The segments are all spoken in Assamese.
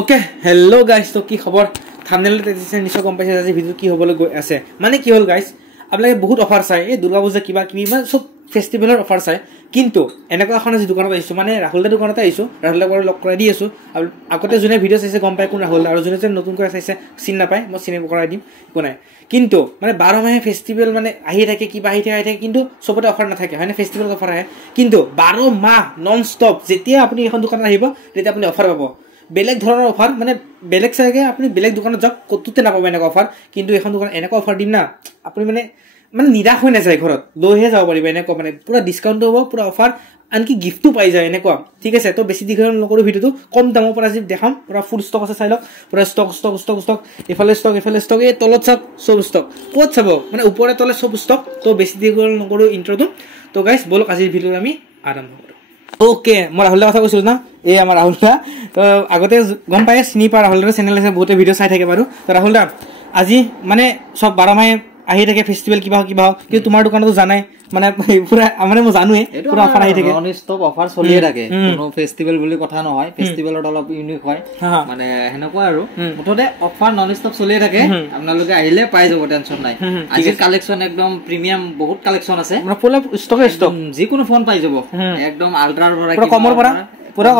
ওকে হেল্ল' গাইজ তো কি খবৰ থাম্বনেইলত নিশ্চয় গম পাইছে আজি ভিডিঅ' কি হ'বলৈ গৈ আছে মানে কি হ'ল গাইজ আপোনালোকে বহুত অফাৰ চাই এই দুৰ্গা পূজা কিবা কিবি মানে চব ফেষ্টিভেলৰ অফাৰ চাই কিন্তু এনেকুৱা এখন আজি দোকানত আহিছোঁ মানে ৰাহুল দাৰ দোকানতে আহিছোঁ ৰাহুল দাক বাৰু লগ কৰাই দি আছোঁ আৰু আগতে যোনে ভিডিঅ' চাইছে গম পায় কোন ৰাহুল দা আৰু যোনে যোনে নতুনকৈ চাইছে চিনি নাপায় মই চিনি কৰাই দিম একো নাই কিন্তু মানে 12 মাহে ফেষ্টিভেল মানে আহি থাকে কিবা আহি থাকে কিন্তু চবতে অফাৰ নাথাকে হয়নে ফেষ্টিভেলত অফাৰ আহে কিন্তু 12 মাহ নন ষ্টপ যেতিয়া আপুনি এখন দোকানত আহিব তেতিয়া আপুনি অফাৰ পাব বেলেগ ধৰণৰ অফাৰ মানে বেলেগ চাগে আপুনি বেলেগ দোকানত যাওক কতোতে নাপাব এনেকুৱা অফাৰ কিন্তু এখন দোকান এনেকুৱা অফাৰ দিম না আপুনি মানে নিৰাশ হৈ নাযায় ঘৰত লৈহে যাব পাৰিব এনেকুৱা মানে পুৰা ডিছকাউণ্ট হ'ব পুৰা অফাৰ আনকি গিফ্টটো পাই যায় এনেকুৱা ঠিক আছে তো বেছি দীঘল নকৰোঁ ভিডিঅ'টো কম দামৰ পৰা আজি দেখাম পুৰা ফুল ষ্টক আছে চাই লওক পুৰা ষ্টক এফালে ষ্টক এই তলত চাওক চব ষ্টক ক'ত চাব মানে ওপৰে তলে চব ষ্টক তো বেছি দীঘল নকৰোঁ ইণ্ট্ৰটো তো গাইজ বলক আজিৰ ভিডিঅ'টো আমি আৰম্ভ কৰোঁ ওকে মই ৰাহুল দাৰ কথা কৈছিলোঁ না এই আমাৰ ৰাহুল দা তো আগতে গম পায় চিনি পোৱা ৰাহুল দাৰ চেনেল আছে বহুতে ভিডিঅ' চাই থাকে বাৰু তো ৰাহুল দা আজি মানে চব 12 মাহে আহি থাকে ফেষ্টিভেল কিবা হওক কিন্তু তোমাৰ দোকানতো জানাই মানে পুৰা মানে মই জানোৱে পুৰা অফাৰ আহি থাকে নন ষ্টপ অফাৰ চলিয়ে থাকে কোনো ফেষ্টিভেল বুলি কথা নহয় ফেষ্টিভেলত অলপ ইউনিক হয় মানে হেনেকুৱা আৰু মুঠতে অফাৰ নন ষ্টপ চলিয়ে থাকে আপোনালোকে আহিলে পাই যাব টেনচন নাই আজি কালেকচন একদম প্ৰিমিয়াম বহুত কালেকচন আছে মানে ফুল ষ্টক যিকোনো ফোন পাই যাব একদম আল্ট্ৰাৰ পৰা পুৰা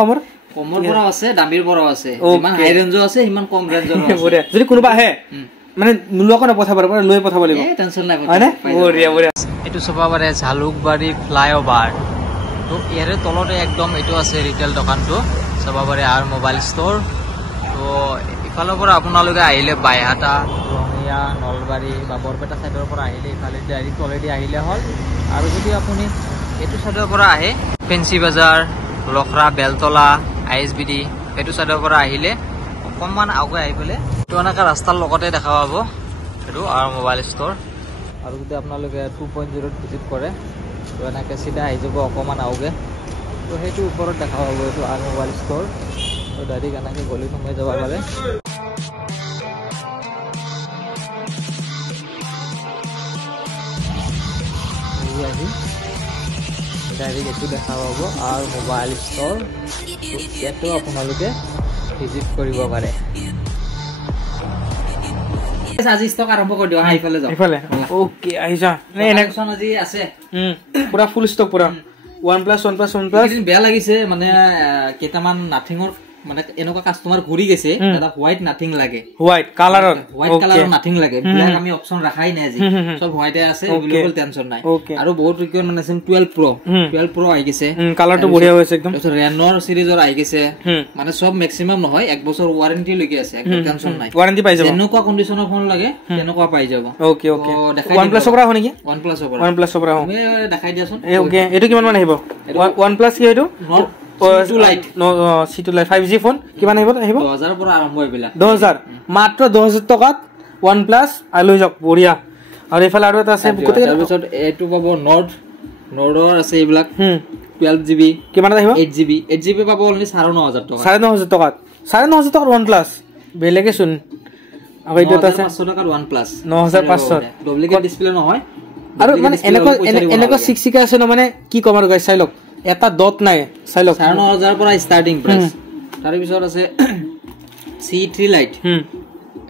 কমৰ পৰা আছে দামীৰ পৰা আছে ইমান হাই ৰেঞ্জৰ আছে ইমান কম ৰেঞ্জৰ আছে যদি কোনোবা আহে মানে নোলোৱাকৈ নপঠাব পাৰে লৈ পঠাব লাগিব টেনচন নাই হয়নে বঢ়িয়া এইটো চাবা পাৰে জালুকবাৰী ফ্লাইঅভাৰ তো ইয়াৰে তলতে একদম এইটো আছে ৰিটেইল দোকানটো চাবা পাৰে আৰু মোবাইল ষ্ট'ৰ তো ইফালৰ পৰা আপোনালোকে আহিলে বাইহাটা ৰঙিয়া নলবাৰী বা বৰপেটা চাইডৰ পৰা আহিলে ইফালে ডাইৰেক্ট তলেদি আহিলে হ'ল আৰু যদি আপুনি এইটো চাইডৰ পৰা আহে ফেঞ্চি বজাৰ লখৰা বেলতলা ISBD এইটো চাইডৰ পৰা আহিলে অকণমান আগুৱাই আহি পেলাই এইটো এনেকৈ ৰাস্তাৰ লগতে দেখা পাব এইটো আৰু মোবাইল ষ্ট'ৰ আৰু যদি আপোনালোকে 2.0 ভিজিট কৰে তো এনেকৈ চিধা আহি যাব অকণমান আগুৱাই তো সেইটো ওপৰত দেখা পাব এইটো আৰু মোবাইল ষ্ট'ৰ তো ডাইৰেক্ট এনেকৈ গলি সোমাই যাব পাৰে আহি ডাইৰেক্ট এইটো দেখা পাব আৰু মোবাইল ষ্ট'ৰ ইয়াতো আপোনালোকে ভিজিট কৰিব পাৰে আজি ষ্টক আৰম্ভ কৰি দিও আইফালে যাও ইফালে ওকে আহিছা নে কালেকচন আজি আছে পুৰা ফুল ষ্টক পুৰা 1+1+1+ বেয়া লাগিছে মানে কেটামান নাথিংৰ মানে এনেকুৱা কাস্টমাৰ ঘুৰি গেছে এটা হোৱাইট নাথিং লাগে হোৱাইট কালাৰৰ নাথিং লাগে ব্ল্যাক আমি অপচন ৰাখাই নাই আজি সব হোৱাইটে আছে এভেইলেবল টেনচন নাই আৰু বহুত ৰিকোয়াৰমেন্ট আছে 12 Pro আই গেছে কালাৰটো বঢ়িয়া হৈছে একদম ৰেনৰ সিৰিজৰ আই গেছে মানে সব ম্যাক্সিমাম নহয় 1 বছৰ ওয়াৰেন্টি লৈকে আছে একদম টেনচন নাই ওয়াৰেন্টি পাই যাব এনেকুৱা কন্ডিশনৰ ফোন লাগে তেনেকুৱা পাই যাব ওকে OnePlus পৰা হয় নেকি OnePlus পৰা হয় মই দেখাই দিয়াছোন ওকে এটো কিমান মান আহিব OnePlus কি এটো C2 Lite 5G ফোন কিমান আহিব 2000 পৰা আৰম্ভ হৈবিলা 2000 মাত্ৰ 10000 টকাত OnePlus লৈ যাওক বঢ়িয়া আৰু এফালে আৰু এটা আছে গোটেই তাৰপিছত এটো পাব নৰ্ডৰ আছে এইবিলাক 12GB কিমান আহিব 8GB পাব অনলি 9500 টকা 9500 টকাত 9500 টকাত OnePlus বেলেগে শুন আৰু এইটো আছে 500 টকাৰ OnePlus 9500 ডুপ্লিকেট ডিসপ্লে নহয় আৰু মানে এনেকুৱা 6 আছে ন মানে কি কম আৰু গাইস চাই লওক এটা ডট নাই চাই লওক 9500 পৰা ষ্টাৰ্টিং প্ৰাইস তাৰ পিছত আছে C3 Lite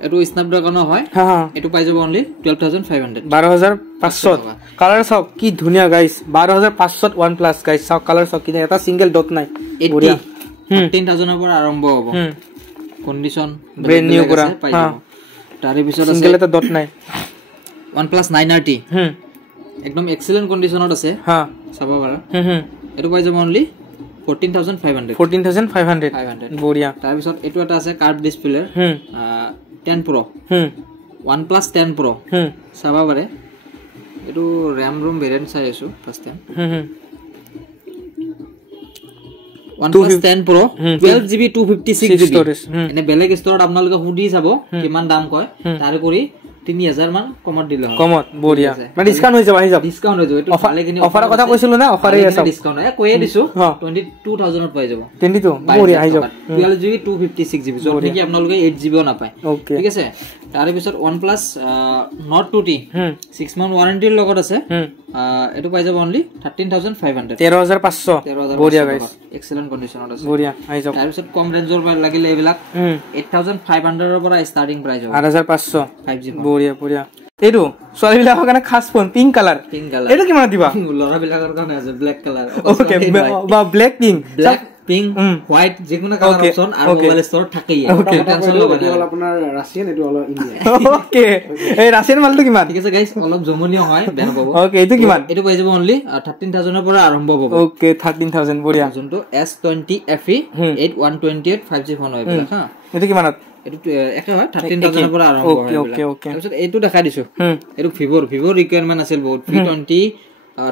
এটো স্ন্যাপড্রাগন হয় এটো পাই যাব অনলি 12500 12500 কালার সব কি ধুনিয়া গাইস 12500 OnePlus গাইস সব কালার সব কিনে এটা সিঙ্গেল ডট নাই বঢ়িয়া 13000 এর পৰা আৰম্ভ হ'ব কন্ডিশন ব্ৰ্যান্ড নিউ পুৰা পাই যাব তাৰ পিছত আছে সিঙ্গেল এটা ডট নাই OnePlus 9RT একদম এক্সেলেন্ট কন্ডিশনত আছে চাব পাৰা এটো পাই যাব অনলি 14500 বঢ়িয়া তাৰ পিছত এটো এটা আছে curve display 10 Pro OnePlus 10 Pro চাবা পাৰে এটো RAM ROM ভেৰিয়েন্ট চাই আছো first time OnePlus 10 Pro 12GB 256GB এনে বেলেগ ষ্টৰত আপোনালোকে হুডি চাব কিমান দাম কয় তাৰ কৰি 3000 মান কমত দিলে হয় কমত বঢ়িয়া মানে ডিসকাউন্ট হৈ যাব ডিসকাউন্ট হৈ যাব এটো ভালে কিনি অফাৰৰ কথা কৈছিলো না অফাৰে আছে ডিসকাউন্ট কৈয়ে দিছো 22000 ত পাই যাব 22 বঢ়িয়া হৈ যাব 12GB 256GB যত নেকি আপোনালোকে 8GB ও নাপায় ঠিক আছে তাৰে পিছত OnePlus Nord 2T 6 month warranty লগত আছে এটো পাই যাব only 13500 13500 বঢ়িয়া গাইস এক্সেলেন্ট কন্ডিশনত আছে বঢ়িয়া আই যাব তাৰে পিছত কম ৰেঞ্জৰ লাগিলে এবিলাক 8500 ৰ পৰা ষ্টাৰ্টিং প্ৰাইস হ'ব 8500 5G বঢ়িয়া বঢ়িয়া এইটো ছোৱালী বিলাকৰ কাৰণে খাস ফোন পিংক কালাৰ এইটো কিমান দিবা লৰা বিলাকৰ কাৰণে আছে ব্ল্যাক কালাৰ ওকে বা black pink black pink white যেকোনো কালার অপশন আর মোবাইল স্টোর থাকেই টেনশন লব না হল আপনার রাশিয়ান এটো হল ইন্ডিয়া ওকে এই রাশিয়ান মালটো কিমান ঠিক আছে গাইস অলপ জমনীয় হয় বেন পাবো ওকে এটো কিমান এটো পাই যাব only 13000 এর পৰা আৰম্ভ হ'ব ওকে 13000 বঢ়িয়া যোনটো S20 FE 8128 5G ফোন হয় বলা হা এটো কিমানত এটো একে হয় 13000 এর পৰা আৰম্ভ হয় ওকে ওকে তাৰপিছত এটো দেখাই দিছো এটো ভিভো ৰিকোয়াৰমেন্ট আছিল বহুত V20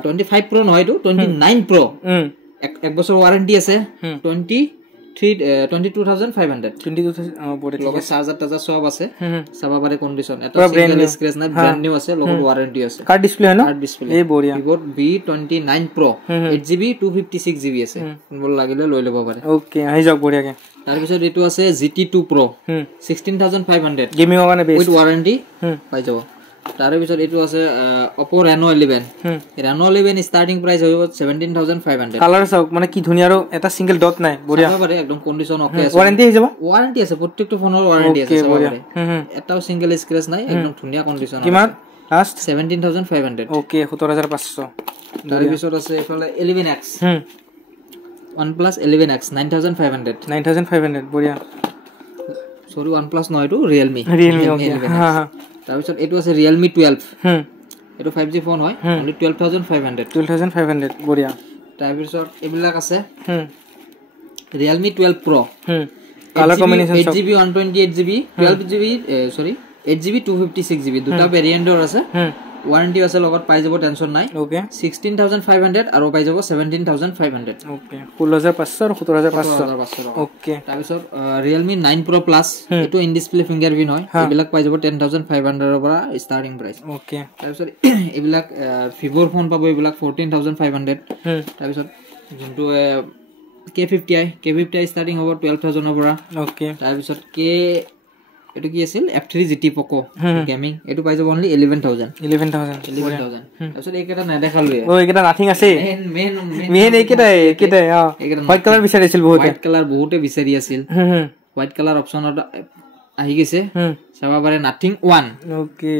25 Pro নহয় এটো 29 Pro এক বছর ওয়ারেন্টি আছে 22500 লগত চার্জার টাজার সব আছে সব পারে কন্ডিশন এটা সিঙ্গেল স্ক্র্যাচ না ব্র্যান্ড নিউ আছে লগত ওয়ারেন্টি আছে কার্ড ডিসপ্লে হয় না কার্ড ডিসপ্লে এই বঢ়িয়া Vivo V29 Pro 8GB 256GB আছে বল লাগিলে লৈ লব পারে ওকে আই যাওক বঢ়িয়াকে তাৰ পিছত এটো আছে GT2 Pro 16500 গেমিং মানে বেস্ট উইথ ওয়ারেন্টি পাই যাব তাৰে পিছত এটো আছে Oppo Reno 11 Reno 11 starting price হইব 17500 কালাৰ সব মানে কি ধুনিয়া আৰু এটা সিঙ্গেল ডট নাই বঢ়িয়া সবৰে একদম কন্ডিশন ওকে আছে ওয়াৰেন্টি হৈ যাব ওয়াৰেন্টি আছে প্ৰত্যেকটো ফোনৰ ওয়াৰেন্টি আছে সবৰে এটাও সিঙ্গেল স্ক্র্যাচ নাই একদম ধুনিয়া কন্ডিশন আছে কিমান লাস্ট 17500 ওকে 17500 তাৰে পিছত আছে এফালে 11X OnePlus 11X 9500 বঢ়িয়া সৰি OnePlus নহয় এটো Realme ওকে হ্যাঁ হ্যাঁ তাৰপিছত এটো আছে Realme 12 এটো 5G ফোন হয় only 12500 বঢ়িয়া তাৰপিছত এবিলাক আছে Realme 12 Pro colour combination 8GB 128GB 12GB সৰি 8GB 256GB দুটা ভেৰিয়েন্টৰ আছে ওয়াৰেন্টি আছে লগত পাই যাব টেনশন নাই ওকে 16500 আৰু পাই যাব 17500 ওকে 16500 আৰু 17500 ওকে তাৰপিছত Realme 9 Pro Plus এটো ইন ডিসপ্লে ফিঙ্গাৰপ্ৰিন্ট হয় এবিলাক পাই যাব 10500 ৰ পৰা স্টাৰ্টিং প্ৰাইস ওকে তাৰপিছত এবিলাক Vivo ফোন পাব এবিলাক 14500 তাৰপিছত যোনটো K50i স্টাৰ্টিং হ'ব 12000 ৰ পৰা ওকে তাৰপিছত এটো কি আছিল F3 GT Poco গেমিং এটো পাই যাব only 11000 তাৰপিছত এইকেটা না দেখালুৱে ও এইকেটা নাথিং আছে মেন এইকেটা হোয়াইট কালাৰ বিচাৰিছিল বহুত হোয়াইট কালাৰ বহুতে বিচাৰি আছিল হোয়াইট কালাৰ অপশনত আহি গৈছে চাবা পাৰে nothing 1 okay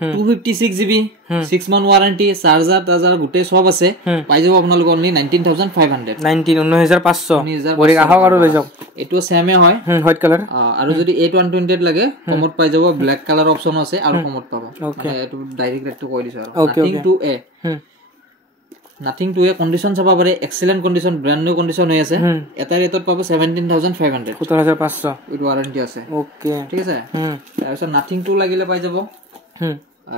256GB 6 month warranty charger টাজার গুটে সব আছে পাই যাব আপোনালোক only 19500 বড়ি আহক আৰু লৈ যাওক এটো সেমে হয় হোয়াইট কালাৰ আৰু যদি 8128 লাগে কমত পাই যাব ব্ল্যাক কালাৰ অপশন আছে আৰু কমত পাব মানে এটো ডাইৰেক্ট ৰেটটো কৈ দিছো আৰু নাথিং টু এ কন্ডিশন চাবা পাৰে excellent condition brand new condition হৈ আছে এটা ৰেটত পাব 17500 উইথ ওয়াৰেন্টি আছে ওকে ঠিক আছে তাৰপিছত নাথিং টু লাগিলে পাই যাব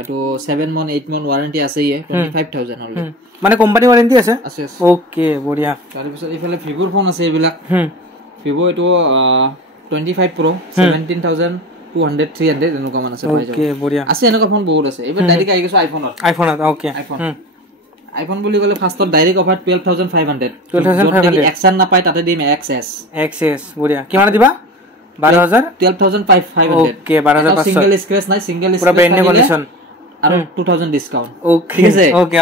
আটো 7 month 8 month ওয়ারেন্টি আছে 25000 অলরেডি মানে কোম্পানি ওয়ারেন্টি আছে ওকে বঢ়িয়া তাৰ পিছত ইফালে Vivo ফোন আছে এবিলাক Vivo এটো 25 Pro 17200 300 এনেকুৱা মান আছে পাই যাব ওকে বঢ়িয়া আছে এনেকুৱা ফোন বহুত আছে এবাৰ ডাইৰেক্ট আহি গৈছে আইফোনত ওকে আইফোন বুলি ক'লে ফাৰ্ষ্টত ডাইৰেক্ট অফাৰ 12500 এক্সন না পাই তাতে দিম XS বঢ়িয়া কিমান দিবা 12500 ওকে 12500 সিঙ্গেল স্ক্র্যাচ নাই সিঙ্গেল পুরা ব্র্যান্ড নিউ কন্ডিশন আৰু 2000 ডিসকাউন্ট ঠিক আছে ওকে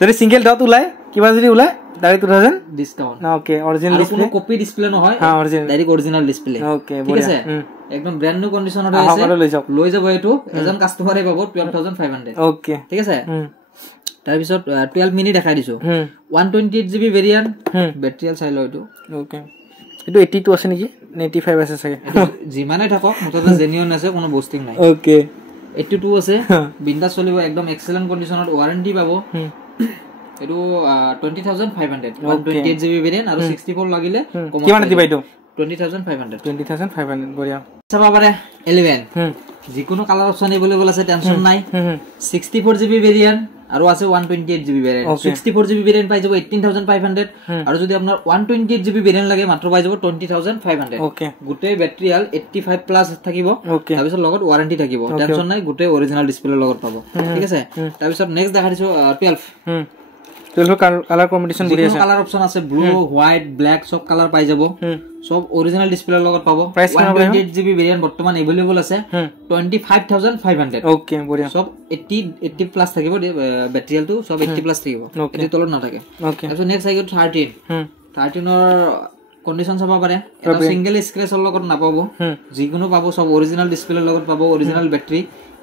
যদি সিঙ্গেল ডট উলাই কিবা যদি উলাই direct 2000 discount okay original display কোনো কপি ডিসপ্লে নহয় ডাইরেক্ট অরিজিনাল ডিসপ্লে ওকে বঢ়িয়া একদম ব্র্যান্ড নিউ কন্ডিশনত আছে লৈ যাব এটো এজন কাস্টমাৰে পাব 12500 ওকে ঠিক আছে তাৰ পিছত 12 মিনি দেখাই দিছো 128GB ভেরিয়েন্ট ব্যাটারি চাই লয়টো ওকে এটো 82 আছে নেকি 85 আছে চাগে জিমানে থাকক মতলব জেনিয়ন আছে কোনো বুস্টিং নাই ওকে 82 আছে বিন্দাস চলিব একদম এক্সেলেন্ট কন্ডিশনত ওয়ারেন্টি পাবো এটো 20500 128GB ভেরিয়েন্ট আৰু 64 লাগিলে কিমান দিবা এটো 20500 বঢ়িয়া চাবা পাৰে 11 যিকোনো কালাৰ অপশন এভেলেবল আছে টেনশন নাই 64GB ভেৰিয়েন্ট আৰু আছে 128GB ভেৰিয়েন্ট 64GB ভেৰিয়েন্ট পাই যাব 18500 আৰু যদি আপোনাৰ 128GB ভেৰিয়েন্ট লাগে মাত্ৰ পাই যাব 20500 ওকে গুটে ব্যাটাৰি আল 85 প্লাস থাকিব তাৰ পিছত লগত ওয়াৰেন্টি থাকিব টেনশন নাই গুটে অৰিজিনাল ডিসপ্লে লগত পাব ঠিক আছে তাৰ পিছত নেক্সট দেখা দিছো 12 12 কালাৰ কম্বিনেশ্যন বঢ়ি আছে কালাৰ অপচন আছে ব্লু হোৱাইট ব্ল্যাক সব কালাৰ পাই যাব সব অৰিজিনাল ডিসপ্লে লগত পাব 128GB ভেৰিয়েন্ট বৰ্তমান अवेलेबल আছে 25500 ওকে বঢ়িয়া সব 80 প্লাস থাকিব ব্যাটাৰিটো সব 80 প্লাস থাকিব এটি তলত নাথাকে ওকে তাৰপিছত নেক্সট আইগো 13 ৰ কন্ডিশন চাবা পাৰে এটা সিঙ্গেল স্ক্ৰেচৰ লগত নাপাব যিকোনো পাব সব অৰিজিনাল ডিসপ্লে লগত পাব অৰিজিনাল ব্যাটাৰি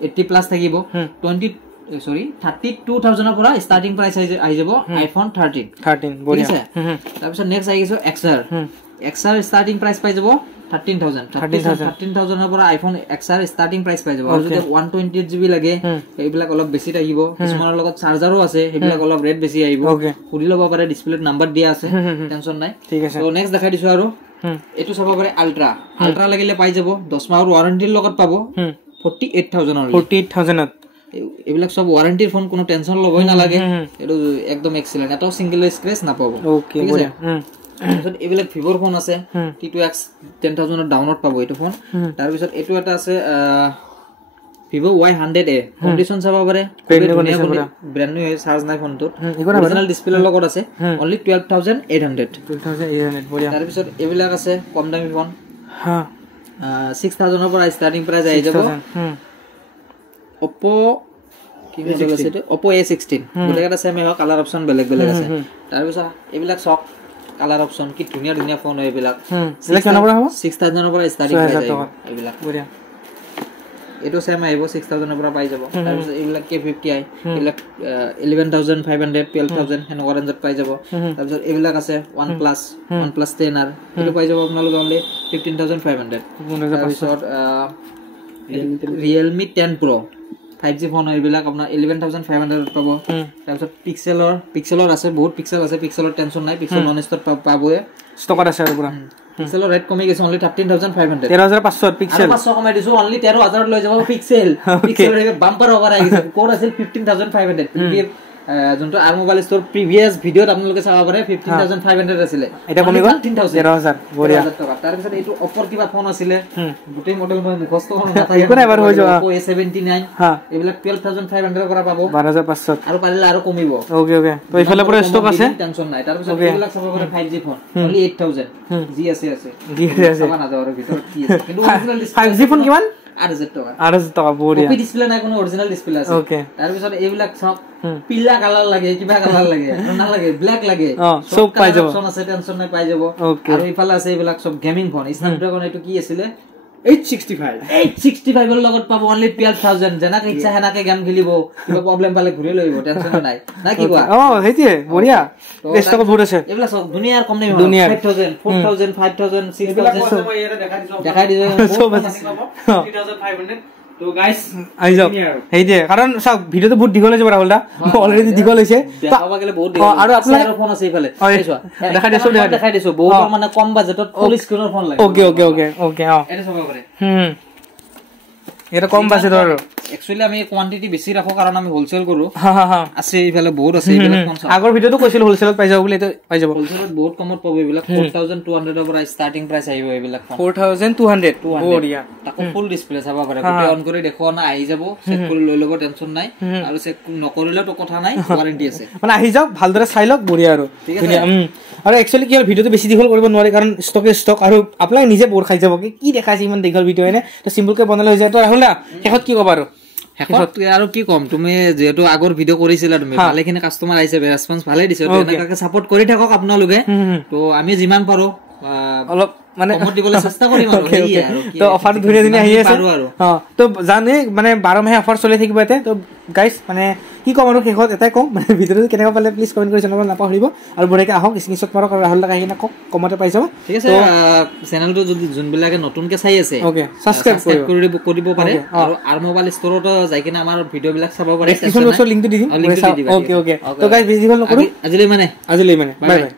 80 প্লাস থাকিব 32000 ৰ পৰা ষ্টাৰ্টিং প্ৰাইস আহি যাব আইফোন 13 বঢ়িয়া তাৰপিছত নেক্সট আহিছো XR ষ্টাৰ্টিং প্ৰাইস পাই যাব 13000 ৰ পৰা আইফোন XR ষ্টাৰ্টিং প্ৰাইস পাই যাব আৰু যদি 128GB লাগে এইবিলাক অলপ বেছি থাকিব কিছুমানৰ লগত চাৰ্জাৰো আছে এইবিলাক অলপ ৰেট বেছি আহিব খুলি ল'ব পাৰে ডিসপ্লেত নাম্বাৰ দিয়া আছে টেনচন নাই ঠিক আছে তো নেক্সট দেখাই দিছো আৰু এটো চাব পাৰে আল্ট্ৰা লাগিলে পাই যাব 10 মাহৰ ওয়াৰেন্টিৰ লগত পাব 48000 এইবিলাক সব ওয়াৰেন্টিৰ ফোন কোনো টেনচন ল'বই নালাগে এটো একদম এক্সিলেন্ট এটো সিঙ্গেল স্ক্ৰেচ নাপাব ওকে বঢ়িয়া তাৰপিছত এইবিলাক ভিভোৰ ফোন আছে T2X 10000 ৰ ডাউনত পাব এইটো ফোন তাৰপিছত এইটো এটা আছে Vivo Y100A কন্ডিশন চাবা পাৰে ব্ৰ্যান্ড নিউ চাৰ্জ নাই ফোনটো অৰিজিনাল ডিসপ্লে লগত আছে অনলি 12800 বঢ়িয়া তাৰপিছত এইবিলাক আছে কম দামী ফোন 6000 ৰ পৰা ষ্টাৰ্টিং প্ৰাইস আহি যাব Oppo কি মডেল আছে এটো Oppo A16 গোটেইটা সেম হয় কালাৰ অপচন বেলেগ বেলেগ আছে তাৰপিছত এইবিলাক সব কালাৰ অপচন কি ধুনিয়া ধুনিয়া ফোন হয় এইবিলাক কেনে পৰা হ'ব 6000 ৰ পৰা ষ্টাৰ্টিং প্ৰাইস আহিব এইবিলাক বঢ়িয়া এটো সেম আহিব 6000 ৰ পৰা পাই যাব তাৰপিছত এইবিলাক K50i এইবিলাক 11500 12000 হেন ৰেঞ্জত পাই যাব তাৰপিছত এইবিলাক আছে OnePlus 10R এটো পাই যাব আপোনালোক অনলি 15500 তাৰপিছত Realme 10 Pro 5G ফোন এইবিলাক আপোনাৰ 11500 পাব তাৰপিছত পিক্সেলৰ আছে বহুত পিক্সেল আছে পিক্সেলৰ টেনচন নাই পিক্সেল নন ষ্টক পাবয়ে ষ্টকত আছে আৰু পুৰা পিক্সেলৰ ৰেট কমি গৈছে অনলি 13500 13500 পিক্সেল 500 কমাই দিছো অনলি 13000 লৈ যাব পিক্সেলৰ বাম্পাৰ অভাৰ আহি গৈছে কোড আছিল 15500 যোনটো আৰ মোবাইল স্টোৰ প্ৰিভিয়াস ভিডিওত আপোনালোকে চাব পাৰে 15500 আছিল এটা কমি গল 13000 বঢ়িয়া টাকা তাৰ পিছত এইটো অপৰ কিবা ফোন আছিল গোটেই মডেল মই মুখস্থ কৰা নাথাকে একো নাই বাৰু হৈ যাব Oppo A79 এইবিলাক 12500 কৰা পাব 12500 আৰু পাৰিলে আৰু কমিব ওকে ওকে তো ইফালে পৰা ষ্টক আছে টেনচন নাই তাৰ পিছত এইবিলাক চাব পাৰে 5G ফোন অনলি 8000 জি আছে চাবা না যাওৰ ভিতৰত কি আছে কিন্তু অৰিজিনাল 5G ফোন কিমান 8000 টাকা বঢ়িয়া কপি ডিসপ্লে নাই কোনো অৰিজিনাল ডিসপ্লে আছে তাৰ পিছত এইবিলাক সব পিলা কালাৰ লাগে কিবা কালাৰ লাগে না লাগে ব্ল্যাক লাগে সব পাই যাব অপচন আছে টেনচন নাই পাই যাব আৰু ইফালে আছে এইবিলাক সব গেমিং ফোন স্ন্যাপড্ৰাগন এটো কি আছিল 865 ৰ লগত পাব অনলি 12000 জনাক ইচ্ছা হেনাকে গেম খেলিব কিবা প্ৰবলেম পালে ঘুৰি লইব টেনচন নাই না কি কোৱা হেতিয়ে বঢ়িয়া ষ্টক বহুত আছে এইবিলাক সব দুনিয়াৰ কম দামী 5000 4000 5000 6000 দেখাই দিছো সব আছে 3500 তো গাইস আই যাও হেই দে কারণ সব ভিডিওতে বহুত দীঘল হৈছে ৰাহুলদা অলৰেডি দীঘল হৈছে দেখাবা গলে বহুত দীঘল আৰু আপোনাৰ ফোন আছে ইফালে দেখাই দিছো বহুত মানে কম বাজেটত ফুল স্ক্ৰিনৰ ফোন লাগে ওকে এটা চাব পাৰে এটা কম বাজেটৰ আৰু একচুয়ালি আমি কোয়ান্টিটি বেছি ৰাখো কাৰণ আমি হোলসেল কৰো আছে ইফালে বহুত আছে এইবিলাক ফোন আগৰ ভিডিওটো কৈছিল হোলসেলত পাই যাব বুলি এটা পাই যাব হোলসেলত বহুত কমত পাব এইবিলাক 4200 ৰ পৰা ষ্টাৰ্টিং প্ৰাইস আহিব এইবিলাক 4200 বঢ়িয়া তাকো ফুল ডিসপ্লে চাব পাৰে গোটে অন কৰি দেখুৱা না আহি যাব চেক কৰি লৈ ল'ব টেনচন নাই আৰু চেক নকৰিলেও তো কথা নাই ওয়াৰেন্টি আছে মানে আহি যাওক ভালদৰে চাই লওক বঢ়িয়া আৰু আৰু একচুয়ালি কি ভিডিওটো বেছি দীঘল কৰিব নোৱাৰি কাৰণ ষ্টক আৰু আপোনাক নিজে বৰ খাই যাব কি দেখাইছে ইমান দীঘল ভিডিও এনে তো সিম্পলকে বনালে হৈ যায় তো ৰাহুলদা শেষত কি কবা আৰু হেকত আৰু কি কম তুমি যেহেতু আগৰ ভিডিও কৰিছিলা তুমি ভালেখিনি কাস্টমাৰ আইছে ৰেসপন্স ভালে দিছে তো এনেকাকে সাপোৰ্ট কৰি থাকক আপোনালোকে তো আমি যিমান পাৰো অলপ মানে কমত দিবলৈ চেষ্টা কৰিম আৰু তো অফাৰ ধুনীয়া ধুনীয়া আহি আছে তো জানে মানে 12 মাহে অফাৰ চলি থাকিব এতে তো গাইস মানে কি কম আৰু শেষত এটাই কম মানে ভিডিওটো কেনেকুৱা পালে প্লিজ কমেন্ট কৰি জনাব নাপাহৰিব আৰু বঢ়িয়াকৈ আহক স্ক্ৰিনশ্বট মাৰক আৰু ৰাহুল দাক আহিনা কমতে পাই যাব ঠিক আছে চেনেলটো যদি যোনবিলাকে নতুনকে চাই আছে ওকে সাবস্ক্ৰাইব কৰিব পাৰে আৰু আৰ মোবাইল ষ্টৰটো যাই কিনে আমাৰ ভিডিওবিলাক চাব পাৰে ডেসক্ৰিপচন বক্সৰ লিংকটো দি দিম ওকে তো গাইস বেছি দীঘল নকৰো আজিলৈ মানে বাই বাই